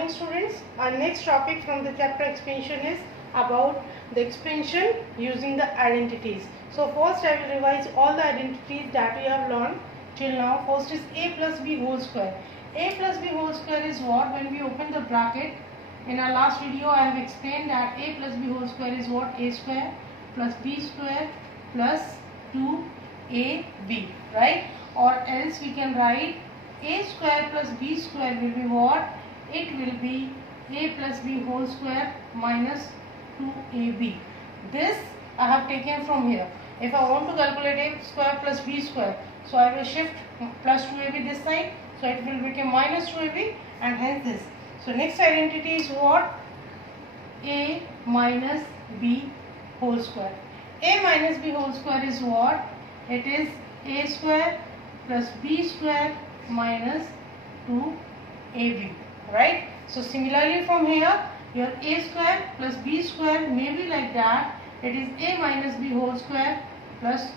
morning students. Our next topic from the chapter expansion is about the expansion using the identities. So first I will revise all the identities that we have learned till now. First is a plus b whole square. A plus b whole square is what? When we open the bracket, in our last video I have explained that a plus b whole square is what? A square plus b square plus 2ab, right? Or else we can write a square plus b square will be what? It will be a plus b whole square minus 2ab. This I have taken from here. If I want to calculate a square plus b square, so I will shift plus 2ab this side, so it will become minus 2ab, and hence this. So next identity is what? A minus b whole square. A minus b whole square is what? It is a square plus b square minus 2ab, right? So similarly from here, your a square plus b square may be like that. It is a minus b whole square plus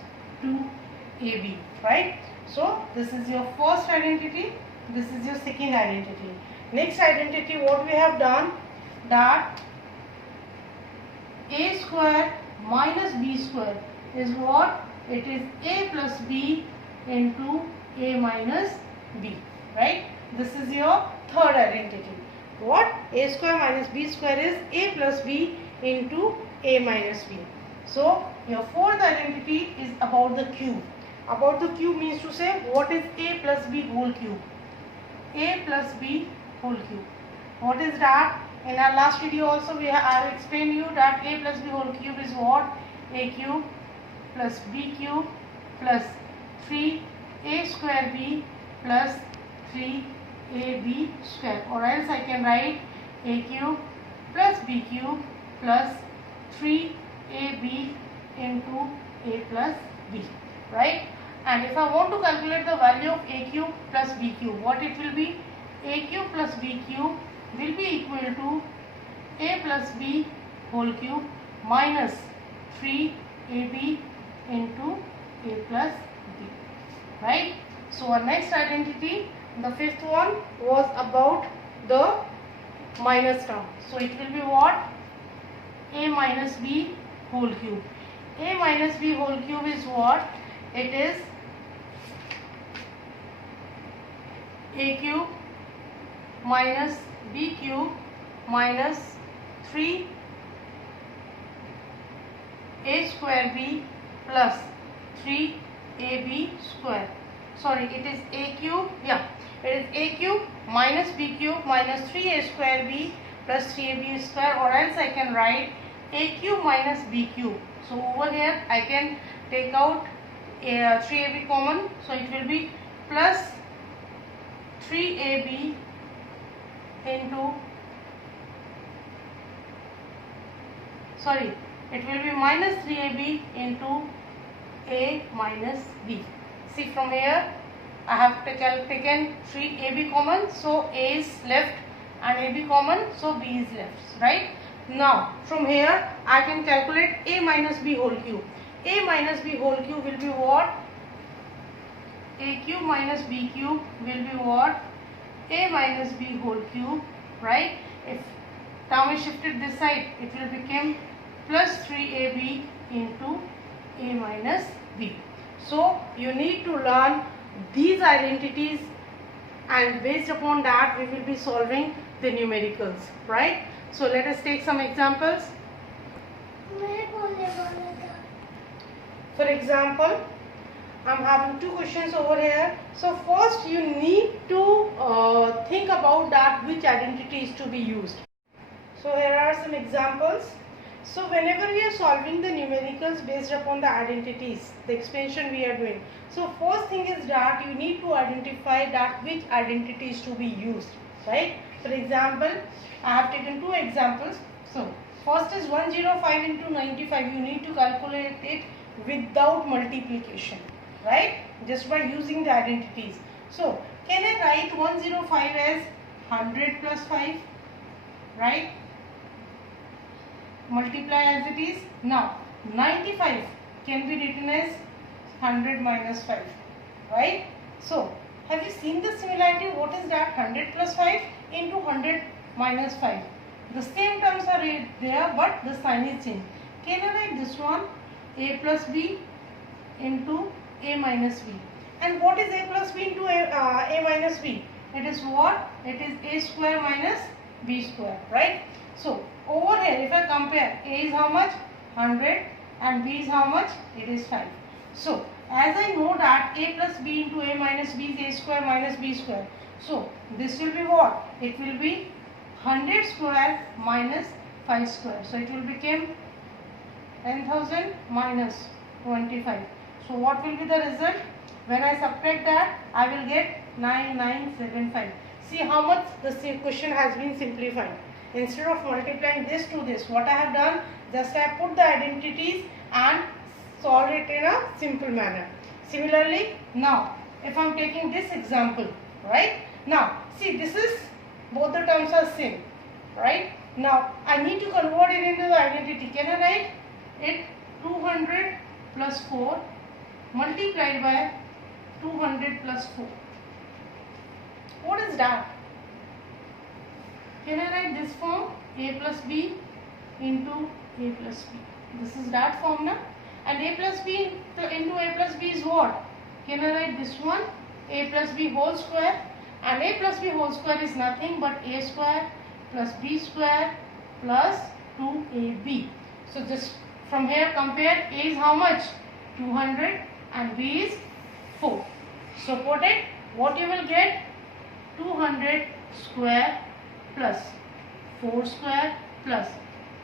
2ab, right? So this is your first identity. This is your second identity. Next identity, what we have done, that a square minus b square is what? It is a plus b into a minus b, right? This is your third identity. What? A square minus b square is a plus b into a minus b. So your fourth identity is about the cube. About the cube means to say, what is a plus b whole cube? A plus b whole cube. What is that? In our last video also I have explained you that a plus b whole cube is what? A cube plus b cube plus 3a square b plus 3ab square, or else I can write a cube plus b cube plus 3ab into a plus b, right? And if I want to calculate the value of a cube plus b cube, what it will be? A cube plus b cube will be equal to a plus b whole cube minus 3ab into a plus b, right? So our next identity, the fifth one, was about the minus term. So it will be what? A minus b whole cube. A minus b whole cube is what? It is a cube minus b cube minus 3a square b plus 3ab square. Sorry, it is a cube, yeah, it is a cube minus b cube minus 3a square b plus 3ab square, or else I can write a cube minus b cube. So over here I can take out 3ab common, so it will be plus 3ab into, sorry, it will be minus 3ab into a minus b. See, from here I have taken 3ab common, so a is left, and ab common, so b is left, right? Now from here I can calculate a minus b whole cube. A minus b whole cube will be what? A cube minus b cube will be what? A minus b whole cube, right? If term is shifted this side, it will become plus 3ab into a minus b. So you need to learn these identities, and based upon that we will be solving the numericals, right? So let us take some examples. For example, I am having two questions over here. So first you need to think about that which identity is to be used. So here are some examples. So whenever we are solving the numericals based upon the identities, the expansion we are doing, so first thing is that you need to identify that which identity is to be used, right? For example, I have taken two examples. So first is 105 into 95. You need to calculate it without multiplication, right? Just by using the identities. So can I write 105 as 100 plus 5, right? Multiply as it is. Now 95 can be written as 100 minus 5, right? So have you seen the similarity? What is that? 100 plus 5 into 100 minus 5. The same terms are there, but the sign is changed. Can I write this one? A plus b into a minus b. And what is a plus b into a minus b? It is what? It is a square minus b square, right? So over here, if I compare, a is how much? 100 and b is how much? It is 5. So as I know that a plus b into a minus b is a square minus b square. So this will be what? It will be 100 square minus 5 square. So it will become 10,000 minus 25. So what will be the result? When I subtract that, I will get 9975. See how much the question has been simplified. Instead of multiplying this to this, what I have done, just I have put the identities and solve it in a simple manner. Similarly, now if I am taking this example, right? Now see, this is, both the terms are same, right? Now I need to convert it into the identity. Can I write it? 200 plus 4 multiplied by 200 plus 4. What is that? Can I write this form? A plus b into a plus b. This is that formula. And a plus b into a plus b is what? Can I write this one? A plus b whole square. And a plus b whole square is nothing but a square plus b square plus 2ab. So just from here compare, a is how much? 200 and b is 4. So put it, what you will get? 200 square plus 4 square plus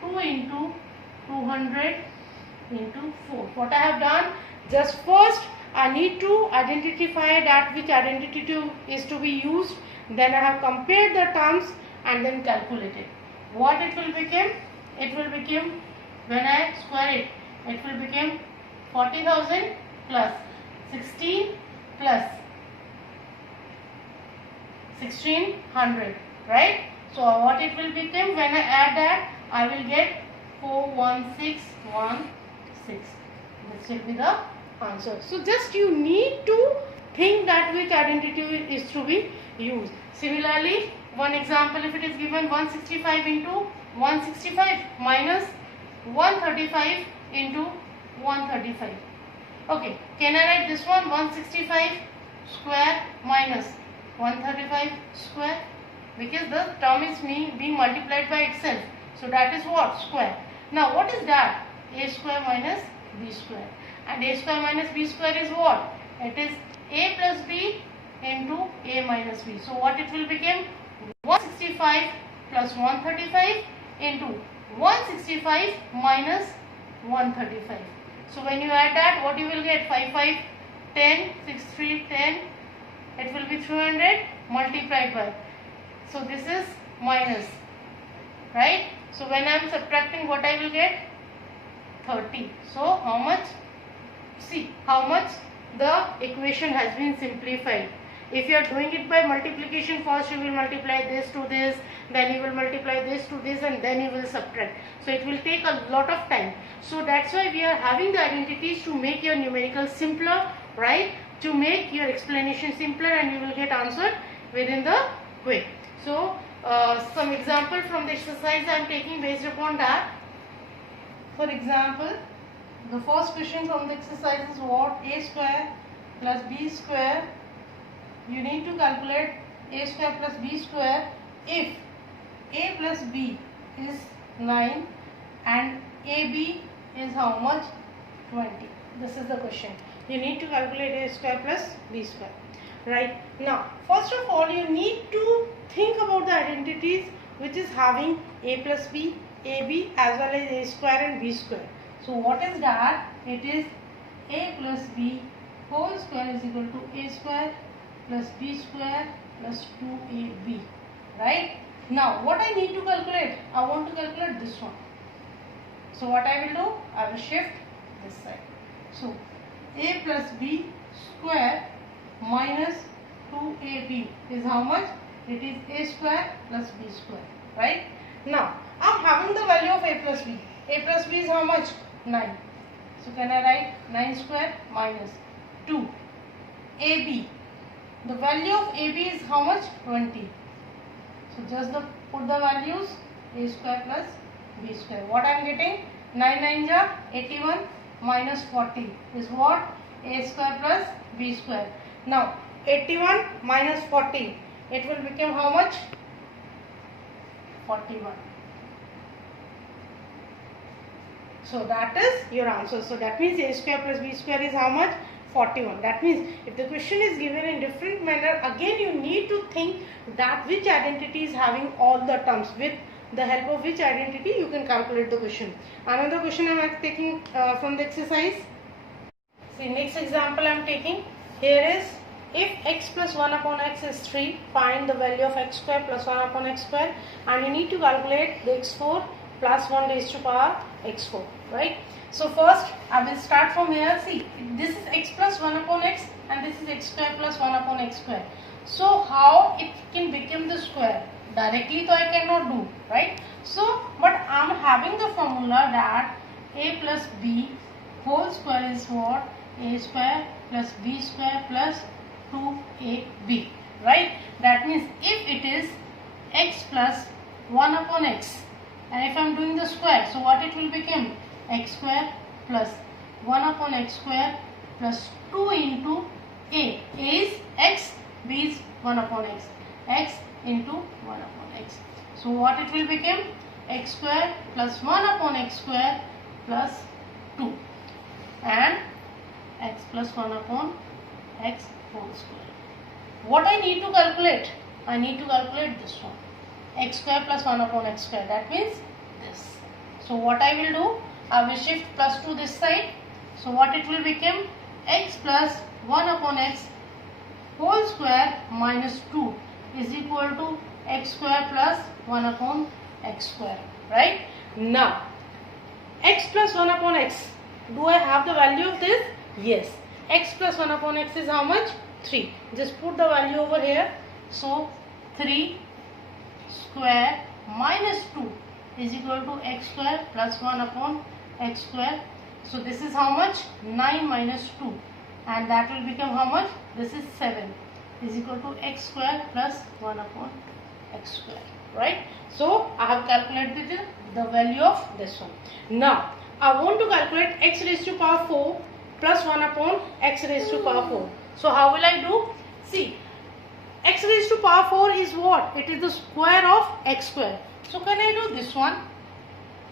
2 into 200 into 4. What I have done, just first I need to identify that which identity is to be used. Then I have compared the terms and then calculated. What it will become? It will become, when I square it, it will become 40,000 plus 16 plus 1600, right? So what it will become, when I add that, I will get 41616. This will be the answer. So just you need to think that which identity is to be used. Similarly, one example, if it is given 165 into 165 minus 135 into 135. Okay, can I write this one? 165 square minus 135 square, because the term is being multiplied by itself. So that is what? Square. Now what is that? A square minus b square. And a square minus b square is what? It is a plus b into a minus b. So what it will become? 165 plus 135 into 165 minus 135. So when you add that, what you will get? 5, 5, 10, 6, 3, 10. It will be 300 multiplied by. So this is minus, right? So when I am subtracting, what I will get? 30. So how much? See how much the equation has been simplified. If you are doing it by multiplication, first you will multiply this to this, then you will multiply this to this, and then you will subtract. So it will take a lot of time. So that's why we are having the identities to make your numerical simpler, right? To make your explanation simpler, and you will get answer within the quick. So some example from the exercise I am taking based upon that. For example, the first question from the exercise is what? A square plus b square. You need to calculate a square plus b square if a plus b is 9 and ab is how much? 20. This is the question. You need to calculate a square plus b square. Right. Now, first of all, you need to think about the identities which is having a plus b, ab as well as a square and b square. So what is that? It is a plus b whole square is equal to a square plus b square plus 2ab. Right. Now what I need to calculate? I want to calculate this one. So what I will do? I will shift this side. So a plus b square minus 2ab is how much? It is a square plus b square. Right. Now I am having the value of a plus b. A plus b is how much? 9. So can I write 9 square minus 2 ab. The value of ab is how much? 20. So just the put the values, a square plus b square. What I am getting? 9 9 ja 81 minus 40 is what? A square plus b square. Now 81 minus 40, it will become how much? 41. So that is your answer. So that means a square plus b square is how much? 41. That means if the question is given in different manner, again you need to think that which identity is having all the terms. With the help of which identity you can calculate the question. Another question I am taking from the exercise. See, next example I am taking. Here is, if x plus 1 upon x is 3, find the value of x square plus 1 upon x square, and you need to calculate the x4 plus 1 raised to power x4, right? So first I will start from here. See, this is x plus 1 upon x and this is x square plus 1 upon x square. So how it can become the square? Directly so I cannot do, right? So, but I am having the formula that a plus b whole square is what? A square plus b square plus 2ab, right? That means if it is x plus 1 upon x, and if I am doing the square, so what it will become? X square plus 1 upon x square plus 2 into a. A is x, b is 1 upon x. X into 1 upon x. So what it will become? X square plus 1 upon x square plus 2 and x plus 1 upon x whole square. What I need to calculate? I need to calculate this one. X square plus 1 upon x square. That means this. So what I will do? I will shift plus to this side. So what it will become? X plus 1 upon x whole square minus 2 is equal to x square plus 1 upon x square, right? Now x plus 1 upon x, do I have the value of this? Yes. X plus 1 upon x is how much? 3. Just put the value over here. So 3 square minus 2 is equal to x square plus 1 upon x square. So this is how much? 9 minus 2, and that will become how much? This is 7 is equal to x square plus 1 upon x square, right? So I have calculated the value of this one. Now I want to calculate x raised to power 4 plus 1 upon x raised to power 4. So how will I do? See, x raised to power 4 is what? It is the square of x square. So can I do this one?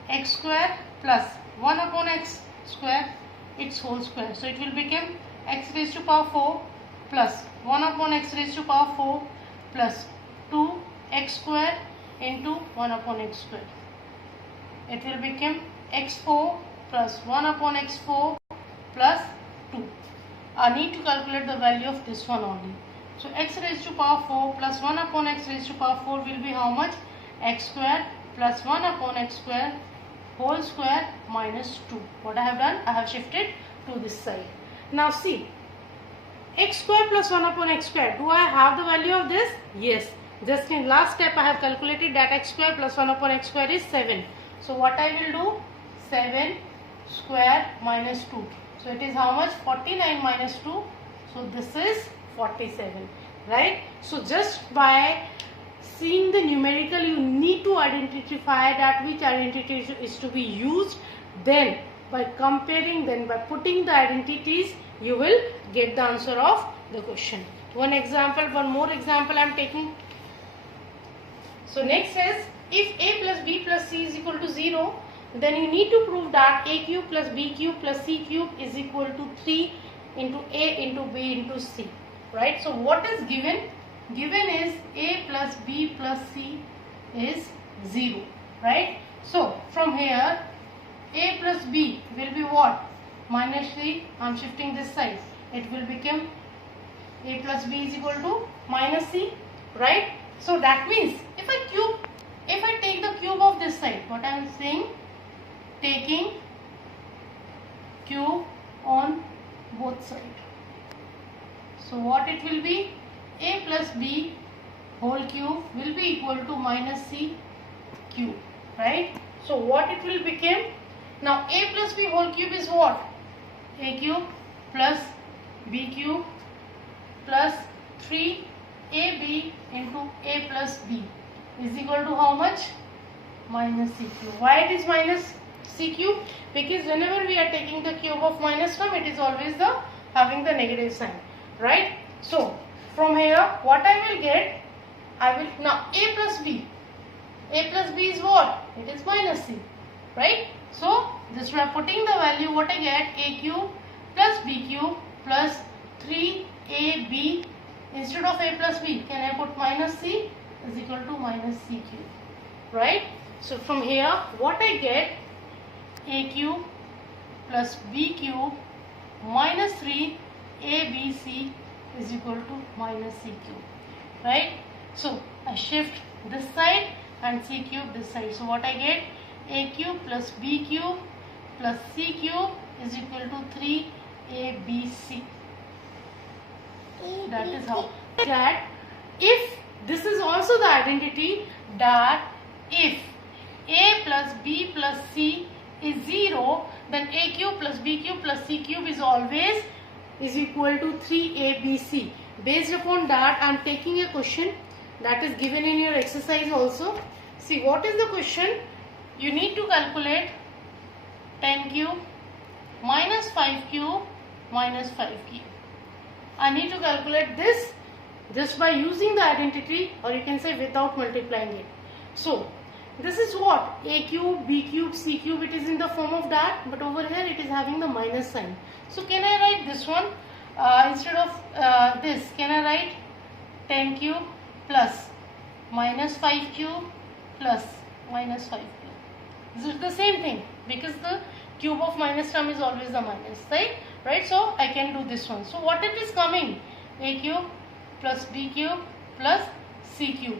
X square plus 1 upon x square, its whole square. So it will become x raised to power 4 plus 1 upon x raised to power 4 plus 2 x square into 1 upon x square. It will become x4 plus 1 upon x4 plus 2. I need to calculate the value of this one only. So x raised to power 4 plus 1 upon x raised to power 4 will be how much? X square plus 1 upon x square whole square minus 2. What I have done? I have shifted to this side. Now see, x square plus 1 upon x square. Do I have the value of this? Yes. Just in last step I have calculated that x square plus 1 upon x square is 7. So what I will do? 7 square minus 2. So it is how much? 49 minus 2. So this is 47, right? So just by seeing the numerical, you need to identify that which identity is to be used. Then by comparing, then by putting the identities, you will get the answer of the question. One more example I am taking. So next is, if a plus b plus c is equal to 0, then you need to prove that a cube plus b cube plus c cube is equal to 3 into a into b into c, right? So what is given? Given is a plus b plus c is 0, right? So from here a plus b will be what? Minus 3. I am shifting this side. It will become a plus b is equal to minus c, right? So that means if I take the cube of this side, what I am saying, taking cube on both sides. So what it will be? A plus b whole cube will be equal to minus c cube, right? So what it will become? Now a plus b whole cube is what? A cube plus b cube plus 3ab into a plus b is equal to how much? Minus c cube. Why it is minus c cube? Because whenever we are taking the cube of minus term, it is always the having the negative sign, right? So from here, what I will get? I will now a plus b. A plus b is what? It is minus c, right? So this we are putting the value. What I get? A cube plus b cube plus 3ab. Instead of a plus b, can I put minus c is equal to minus c cube, right? So from here, what I get? A cube plus b cube minus 3abc is equal to minus c cube, right? So I shift this side and c cube this side. So what I get? A cube plus b cube plus c cube is equal to 3abc. That is how. That if this is also the identity that if a plus b plus c is 0, then a cube plus b cube plus c cube is always is equal to 3abc. Based upon that, I am taking a question that is given in your exercise also. See, what is the question? You need to calculate 10 cube minus 5 cube minus 5 cube. I need to calculate this just by using the identity, or you can say without multiplying it. So this is what? A cube, b cube, c cube, it is in the form of that, but over here it is having the minus sign. So can I write this one? Instead of this, can I write 10 cube plus minus 5 cube plus minus 5 cube? This is the same thing, because the cube of minus term is always the minus side, right? So I can do this one. So what it is coming? A cube plus b cube plus c cube.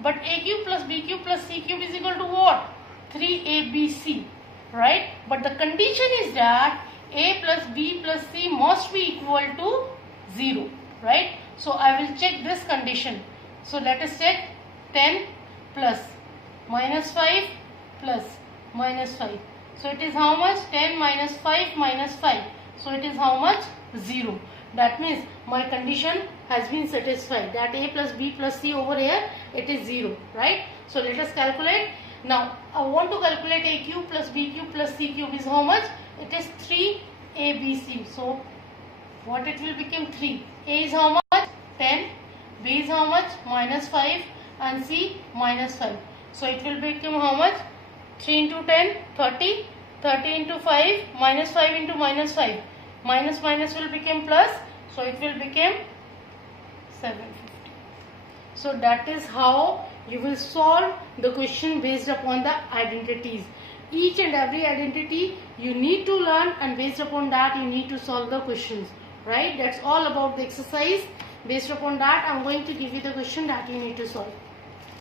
But a cube plus b cube plus c cube is equal to what? 3abc, right? But the condition is that a plus b plus c must be equal to 0, right? So I will check this condition. So let us check 10 plus minus 5 plus minus 5. So it is how much? 10 minus 5 minus 5. So it is how much? 0. That means my condition has been satisfied, that a plus b plus c over here, it is 0, right? So let us calculate. Now I want to calculate a cube plus b cube plus c cube is how much? It is 3abc. So what it will become? 3. A is how much? 10. B is how much? Minus 5 and c minus 5. So it will become how much? 3 into 10, 30. 30 into 5, minus 5 into minus 5. Minus minus will become plus. So it will become 750. So that is how you will solve the question based upon the identities. Each and every identity you need to learn, and based upon that you need to solve the questions, right? That's all about the exercise. Based upon that, I am going to give you the question that you need to solve.